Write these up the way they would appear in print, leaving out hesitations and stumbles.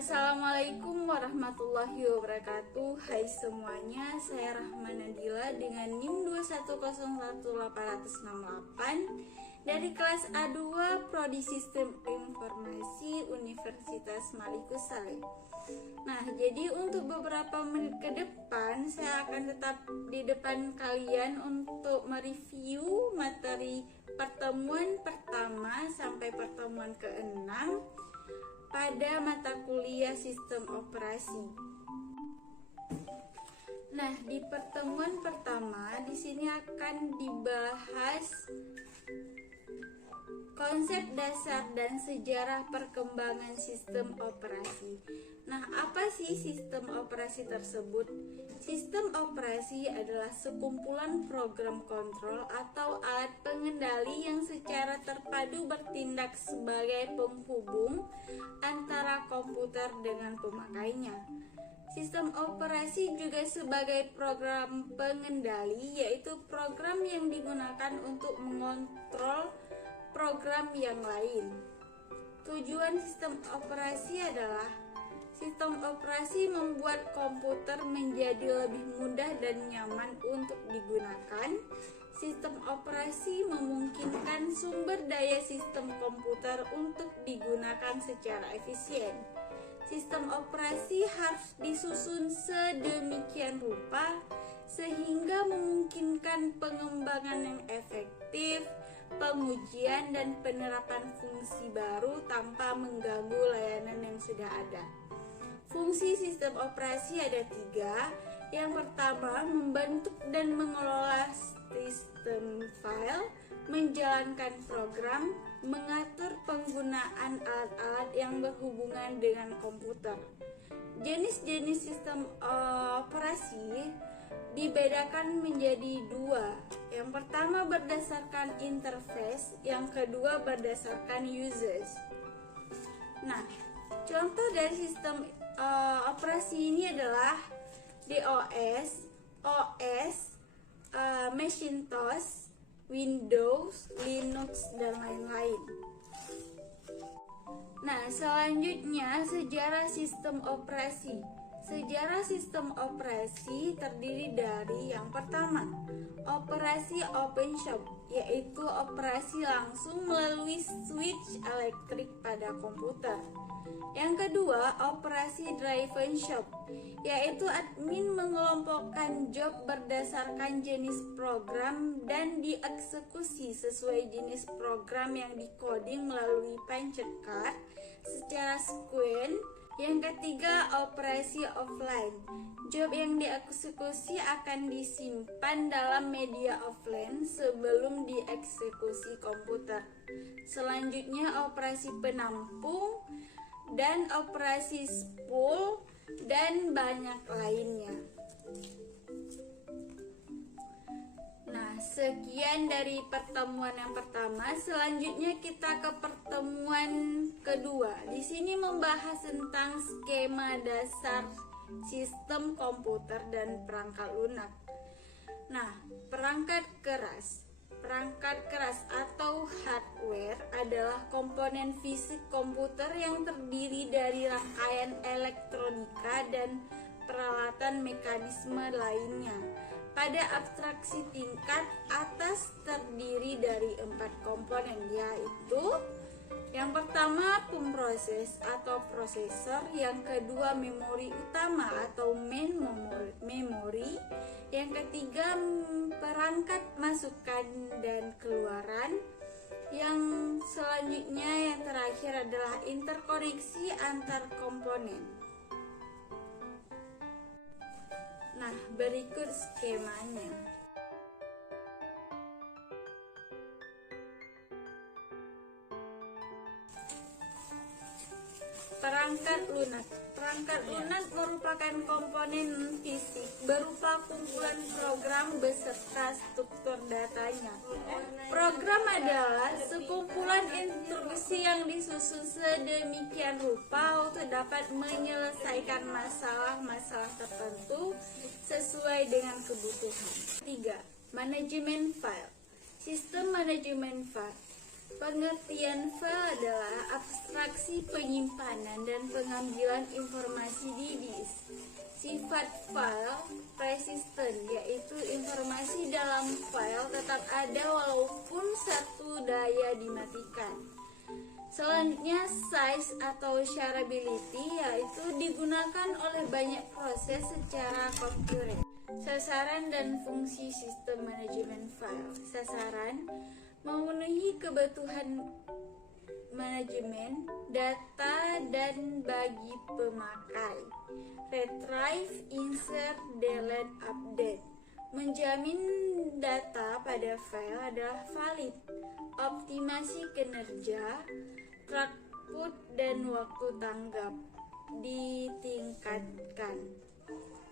Assalamualaikum warahmatullahi wabarakatuh. Hai semuanya, saya Rahma Nadila dengan NIM 2101868 dari kelas A2 Prodi Sistem Informasi Universitas Malikus Saleh. Nah, jadi untuk beberapa menit ke depan saya akan tetap di depan kalian untuk mereview materi pertemuan pertama sampai pertemuan ke-6 pada mata kuliah sistem operasi. Nah, di pertemuan pertama di sini akan dibahas konsep dasar dan sejarah perkembangan sistem operasi. Nah, apa sih sistem operasi tersebut? Sistem operasi adalah sekumpulan program kontrol atau alat pengendali yang secara terpadu bertindak sebagai penghubung antara komputer dengan pemakainya. Sistem operasi juga sebagai program pengendali, yaitu program yang digunakan untuk mengontrol program yang lain. Tujuan sistem operasi adalah sistem operasi membuat komputer menjadi lebih mudah dan nyaman untuk digunakan. Sistem operasi memungkinkan sumber daya sistem komputer untuk digunakan secara efisien. Sistem operasi harus disusun sedemikian rupa sehingga memungkinkan pengembangan yang efektif, pengujian dan penerapan fungsi baru tanpa mengganggu layanan yang sudah ada. Fungsi sistem operasi ada 3. Yang pertama, membentuk dan mengelola sistem file, menjalankan program, mengatur penggunaan alat-alat yang berhubungan dengan komputer. Jenis-jenis sistem operasi dibedakan menjadi 2. Yang pertama berdasarkan interface, yang kedua berdasarkan users. Nah, contoh dari sistem operasi ini adalah DOS, OS, Macintosh, Windows, Linux, dan lain-lain. Nah, selanjutnya sejarah sistem operasi. Sejarah sistem operasi terdiri dari yang pertama, operasi open shop, yaitu operasi langsung melalui switch elektrik pada komputer. Yang kedua, operasi driven shop, yaitu admin mengelompokkan job berdasarkan jenis program dan dieksekusi sesuai jenis program yang dikoding melalui punch card secara sekuen. Yang ketiga, operasi offline. Job yang dieksekusi akan disimpan dalam media offline sebelum dieksekusi komputer. Selanjutnya, operasi penampung dan operasi spool dan banyak lainnya. Nah, sekian dari pertemuan yang pertama. Selanjutnya kita ke pertemuan kedua. Di sini membahas tentang skema dasar sistem komputer dan perangkat lunak. Nah, perangkat keras. Perangkat keras atau hardware adalah komponen fisik komputer yang terdiri dari rangkaian elektronika dan peralatan mekanisme lainnya. Pada abstraksi tingkat atas terdiri dari 4 komponen, yaitu yang pertama pemproses atau prosesor, yang kedua memori utama atau main memory, yang ketiga perangkat masukan dan keluaran, yang selanjutnya yang terakhir adalah interkoneksi antar komponen. Nah, berikut skemanya. Perangkat lunak. Perangkat lunak merupakan komponen fisik berupa kumpulan program beserta struktur datanya. Program adalah sekumpulan instruksi yang disusun sedemikian rupa untuk dapat menyelesaikan masalah-masalah tertentu sesuai dengan kebutuhan. 3. Manajemen file. Sistem manajemen file Pengertian file adalah abstraksi penyimpanan dan pengambilan informasi di disk. Sifat file persistent, yaitu informasi dalam file tetap ada walaupun satu daya dimatikan. Selanjutnya size atau shareability, yaitu digunakan oleh banyak proses secara concurrent. Sasaran dan fungsi sistem manajemen file. Sasaran memenuhi kebutuhan manajemen data dan bagi pemakai. Retrieve, insert, delete, update. Menjamin data pada file adalah valid. Optimasi kinerja, throughput dan waktu tanggap ditingkatkan.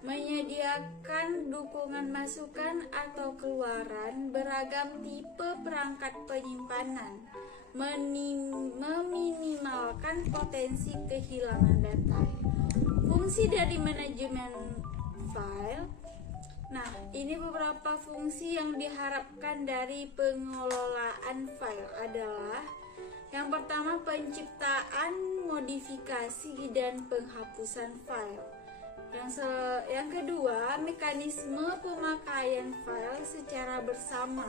Menyediakan dukungan masukan atau keluaran beragam tipe perangkat penyimpanan, meminimalkan potensi kehilangan data. Fungsi dari manajemen file. Nah, ini beberapa fungsi yang diharapkan dari pengelolaan file adalah: yang pertama, penciptaan, modifikasi, dan penghapusan file. Yang kedua, mekanisme pemakaian file secara bersama.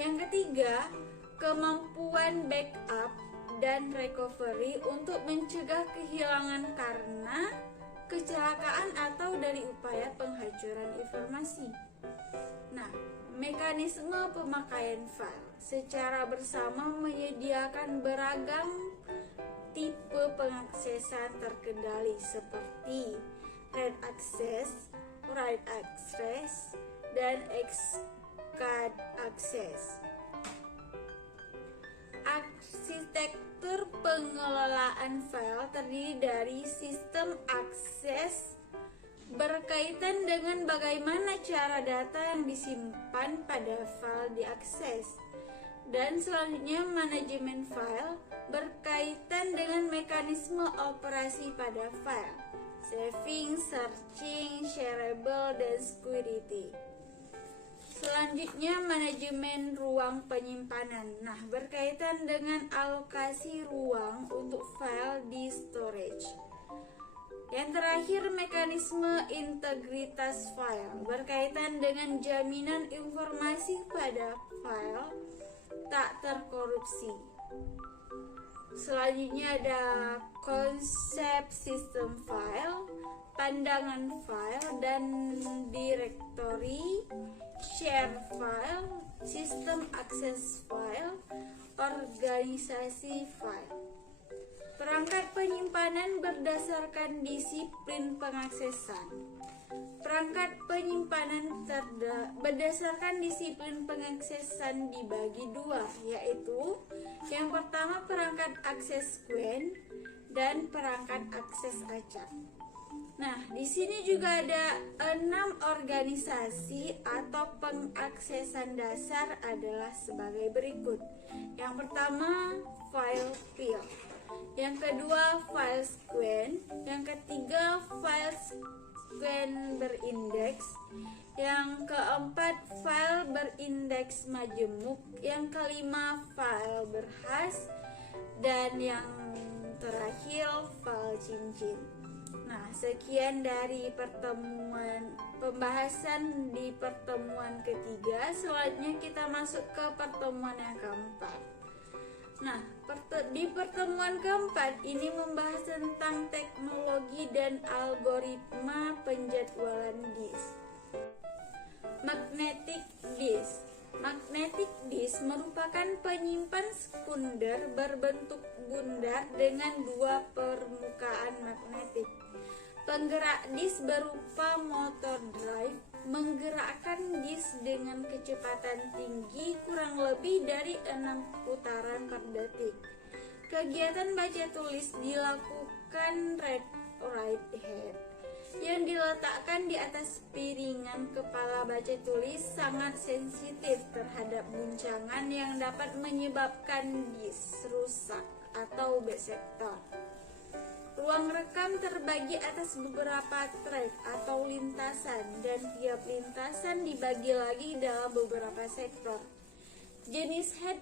Yang ketiga, kemampuan backup dan recovery untuk mencegah kehilangan karena kecelakaan atau dari upaya penghancuran informasi. Nah, mekanisme pemakaian file secara bersama menyediakan beragam tipe pengaksesan terkendali seperti read access, write access, dan exclude access. Arsitektur pengelolaan file terdiri dari sistem akses berkaitan dengan bagaimana cara data yang disimpan pada file diakses. Dan selanjutnya, manajemen file berkaitan dengan mekanisme operasi pada file, saving, searching, shareable, dan security. Selanjutnya, manajemen ruang penyimpanan. Nah, berkaitan dengan alokasi ruang untuk file di storage. Yang terakhir, mekanisme integritas file berkaitan dengan jaminan informasi pada file tak terkorupsi. Selanjutnya ada konsep sistem file, pandangan file dan directory, share file, sistem akses file, organisasi file. Perangkat penyimpanan berdasarkan disiplin pengaksesan. Perangkat penyimpanan berdasarkan disiplin pengaksesan dibagi dua, yaitu yang pertama perangkat akses queue dan perangkat akses acak. Nah, di sini juga ada 6 organisasi atau pengaksesan dasar adalah sebagai berikut. Yang pertama, file pool. Yang kedua, file queue. Yang ketiga, file queue berindeks. Yang keempat, file berindeks majemuk. Yang kelima, file berhash. Dan yang terakhir, file cincin. Nah, sekian dari pembahasan di pertemuan ketiga. Selanjutnya kita masuk ke pertemuan yang keempat. Nah, di pertemuan keempat ini membahas tentang teknologi dan algoritma penjadwalan disk. Magnetic disk. Magnetic disk merupakan penyimpan sekunder berbentuk bundar dengan dua permukaan magnetik. Penggerak disk berupa motor drive menggerakkan disk dengan kecepatan tinggi kurang lebih dari 6 putaran per detik. Kegiatan baca tulis dilakukan read write head yang diletakkan di atas piringan kepala baca tulis sangat sensitif terhadap guncangan yang dapat menyebabkan disk rusak atau besektor. Ruang rekam terbagi atas beberapa track atau lintasan dan tiap lintasan dibagi lagi dalam beberapa sektor. Jenis head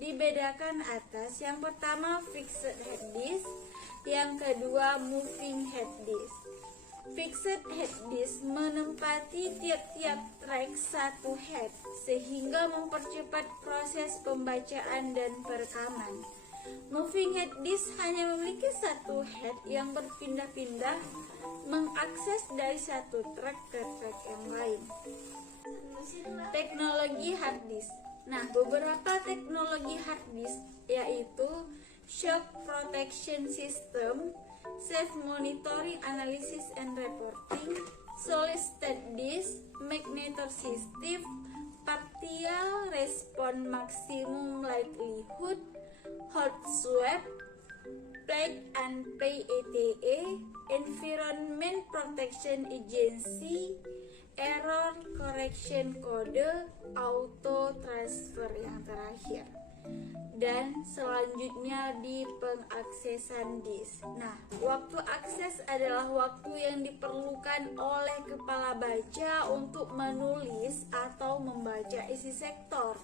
dibedakan atas. Yang pertama fixed head disk, yang kedua moving head disk. Fixed head disk menempati tiap-tiap track satu head sehingga mempercepat proses pembacaan dan perekaman. Moving head disk hanya memiliki satu head yang berpindah-pindah mengakses dari satu track ke track yang lain. Teknologi hard disk. Nah, beberapa teknologi hard disk yaitu shock protection system, safe monitoring, analysis and reporting, solid state disk, magnetosystem, partial response maximum likelihood, hot swap, plug and play ETA, Environment Protection Agency, error correction code, auto transfer yang terakhir. Dan selanjutnya di pengaksesan disk. Nah, waktu akses adalah waktu yang diperlukan oleh kepala baca untuk menulis atau membaca isi sektor.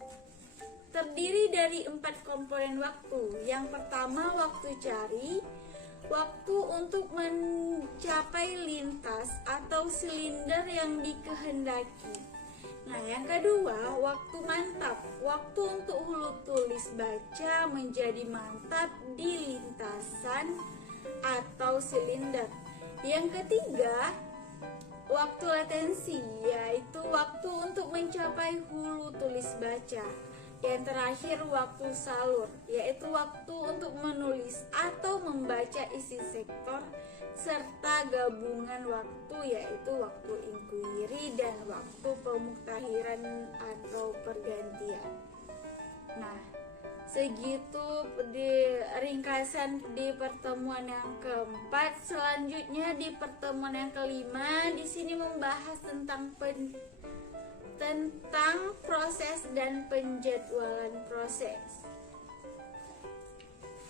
Terdiri dari 4 komponen waktu. Yang pertama waktu cari, waktu untuk mencapai lintas atau silinder yang dikehendaki. Nah, yang kedua, waktu mantap, waktu untuk hulu tulis baca menjadi mantap di lintasan atau silinder. Yang ketiga, waktu latensi, yaitu waktu untuk mencapai hulu tulis baca. Yang terakhir, waktu salur, yaitu waktu untuk menulis atau membaca isi sektor, serta gabungan waktu, yaitu waktu inquiry dan waktu pemuktahiran atau pergantian. Nah, segitu di ringkasan di pertemuan yang keempat. Selanjutnya di pertemuan yang kelima, di sini membahas tentang proses dan penjadwalan proses.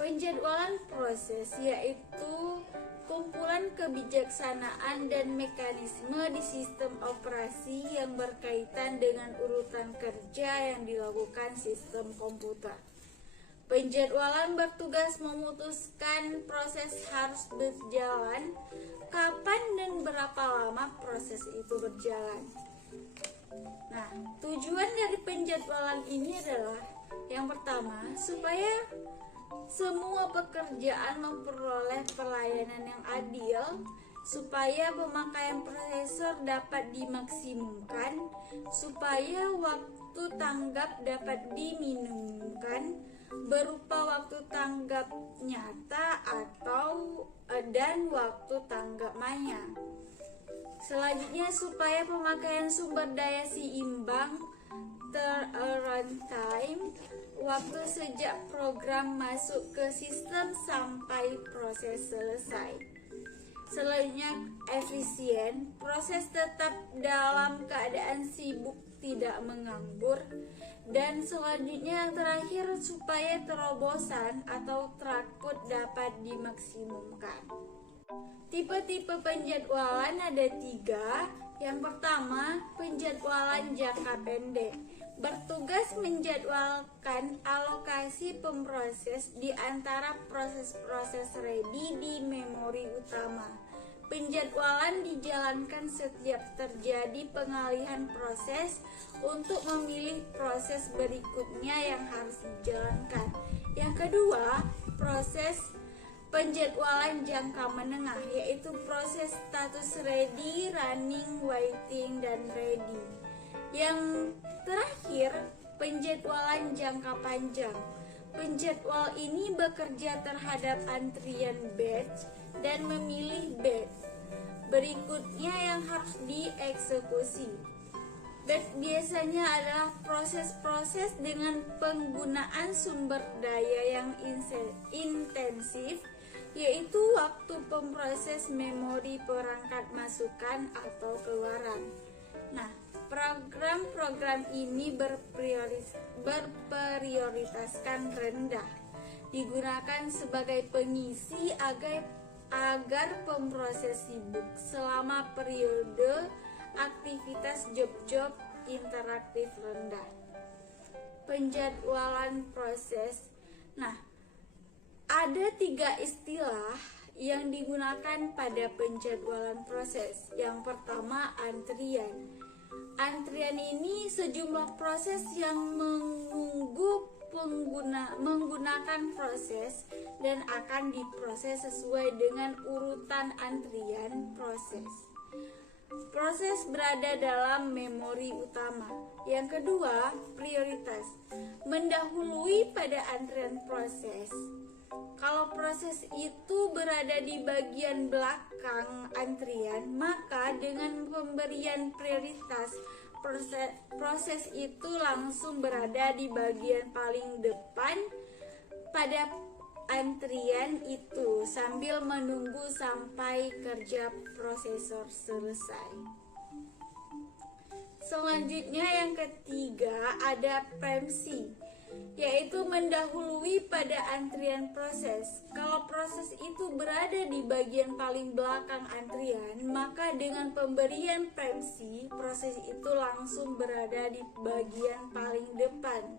Penjadwalan proses yaitu kumpulan kebijaksanaan dan mekanisme di sistem operasi yang berkaitan dengan urutan kerja yang dilakukan sistem komputer. Penjadwalan bertugas memutuskan proses harus berjalan, kapan dan berapa lama proses itu berjalan. Nah, tujuan dari penjadwalan ini adalah yang pertama, supaya semua pekerjaan memperoleh pelayanan yang adil, supaya pemakaian prosesor dapat dimaksimumkan, supaya waktu tanggap dapat diminimumkan berupa waktu tanggap nyata atau dan waktu tanggap maya. Selanjutnya, supaya pemakaian sumber daya seimbang, runtime, waktu sejak program masuk ke sistem sampai proses selesai. Selanjutnya, efisien, proses tetap dalam keadaan sibuk, tidak menganggur. Dan selanjutnya yang terakhir, supaya terobosan atau throughput dapat dimaksimumkan. Tipe-tipe penjadwalan ada 3. Yang pertama, penjadwalan jangka pendek. Bertugas menjadwalkan alokasi pemproses di antara proses-proses ready di memori utama. Penjadwalan dijalankan setiap terjadi pengalihan proses untuk memilih proses berikutnya yang harus dijalankan. Yang kedua, proses penjadwalan jangka menengah, yaitu proses status ready, running, waiting, dan ready. Yang terakhir, penjadwalan jangka panjang. Penjadwal ini bekerja terhadap antrian batch dan memilih batch berikutnya yang harus dieksekusi. Batch biasanya adalah proses-proses dengan penggunaan sumber daya yang intensif, yaitu waktu pemproses memori perangkat masukan atau keluaran. Nah, program-program ini berprioritaskan rendah, digunakan sebagai pengisi agar pemproses sibuk selama periode aktivitas job-job interaktif rendah. penjadwalan proses. Nah, ada 3 istilah yang digunakan pada penjadwalan proses. Yang pertama, antrian. Antrian ini sejumlah proses yang menunggu menggunakan proses dan akan diproses sesuai dengan urutan antrian proses. Proses berada dalam memori utama. Yang kedua, prioritas. Mendahului pada antrian proses. Kalau proses itu berada di bagian belakang antrian, maka dengan pemberian prioritas, proses itu langsung berada di bagian paling depan pada antrian itu sambil menunggu sampai kerja prosesor selesai. Selanjutnya yang ketiga ada preemsi, yaitu mendahului pada antrian proses. Kalau proses itu berada di bagian paling belakang antrian, maka dengan pemberian preemsi, proses itu langsung berada di bagian paling depan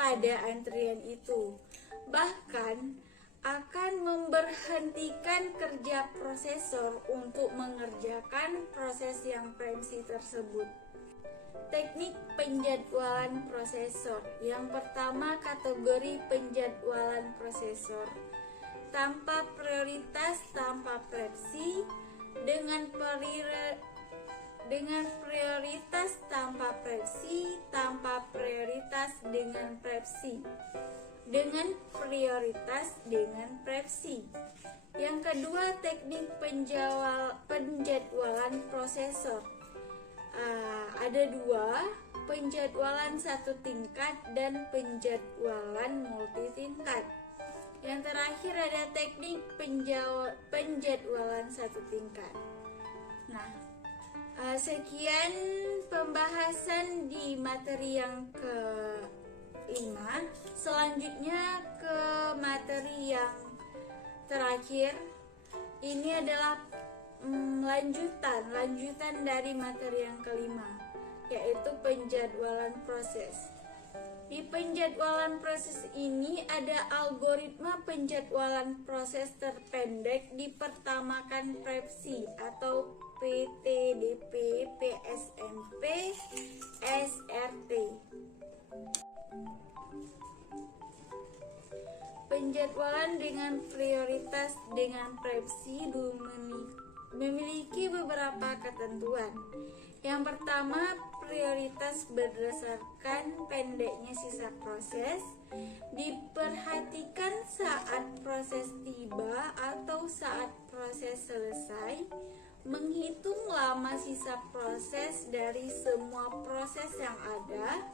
pada antrian itu. Bahkan akan memberhentikan kerja prosesor untuk mengerjakan proses yang preemsi tersebut. Teknik penjadwalan prosesor. Yang pertama, kategori penjadwalan prosesor. Tanpa prioritas, tanpa preemsi, dengan prioritas tanpa preemsi, tanpa prioritas dengan preemsi, dengan prioritas dengan preemsi. Yang kedua, teknik penjadwalan prosesor. Ada 2, penjadwalan satu tingkat dan penjadwalan multi tingkat. Yang terakhir ada teknik penjadwalan satu tingkat. Nah, sekian pembahasan di materi yang ke-5. Selanjutnya ke materi yang terakhir. Ini adalah lanjutan dari materi yang ke-5, yaitu penjadwalan proses. Di penjadwalan proses ini ada algoritma penjadwalan proses terpendek dipertamakan preemsi atau PTDP, PSMP, SRT. Penjadwalan dengan prioritas dengan preemsi memiliki beberapa ketentuan. Yang pertama, prioritas berdasarkan pendeknya sisa proses. Diperhatikan saat proses tiba atau saat proses selesai. Menghitung lama sisa proses dari semua proses yang ada.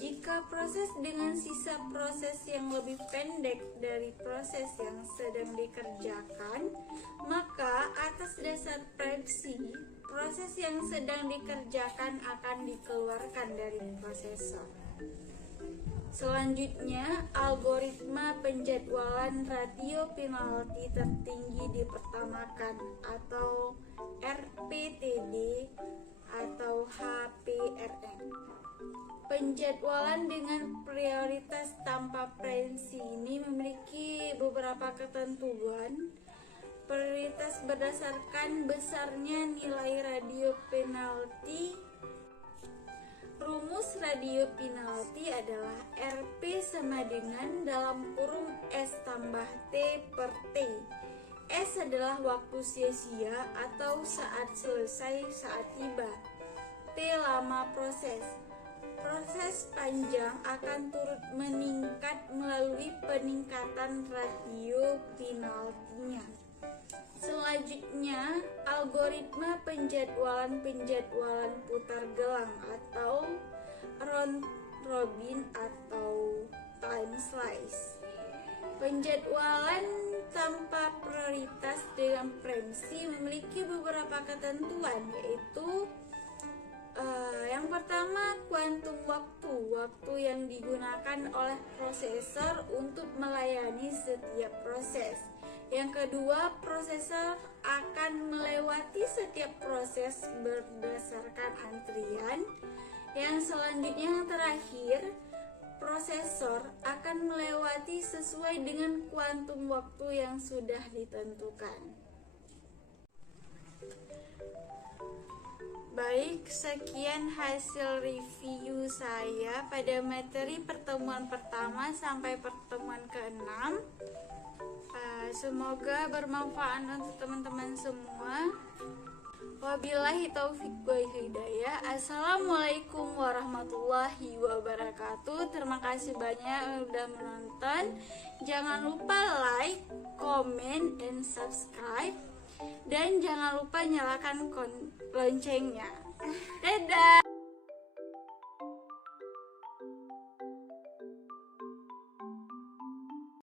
Jika proses dengan sisa proses yang lebih pendek dari proses yang sedang dikerjakan, maka atas dasar preemsi, proses yang sedang dikerjakan akan dikeluarkan dari prosesor. Selanjutnya, algoritma penjadwalan ratio penalti tertinggi dipertamakan atau RPTD atau HPRM. Penjadwalan dengan prioritas tanpa preemsi ini memiliki beberapa ketentuan. Prioritas berdasarkan besarnya nilai radio penalti. Rumus radio penalti adalah RP sama dengan dalam kurung S tambah T per T. S adalah waktu sia-sia atau saat selesai, saat tiba. T lama proses. Proses panjang akan turut meningkat melalui peningkatan ratio penaltinya. Selanjutnya, algoritma penjadwalan putar gelang atau round robin atau time slice. Penjadwalan tanpa prioritas dengan preemsi memiliki beberapa ketentuan, yaitu yang pertama, kuantum waktu yang digunakan oleh prosesor untuk melayani setiap proses. Yang kedua, prosesor akan melewati setiap proses berdasarkan antrian. Yang selanjutnya, yang terakhir, sensor akan melewati sesuai dengan kuantum waktu yang sudah ditentukan. Baik, sekian hasil review saya pada materi pertemuan pertama sampai pertemuan ke-6. Semoga bermanfaat untuk teman-teman semua. Wabillahi taufiq wal hidayah. Assalamualaikum warahmatullahi wabarakatuh. Terima kasih banyak yang sudah menonton. Jangan lupa like, comment, dan subscribe. Dan jangan lupa nyalakan loncengnya. Dadah.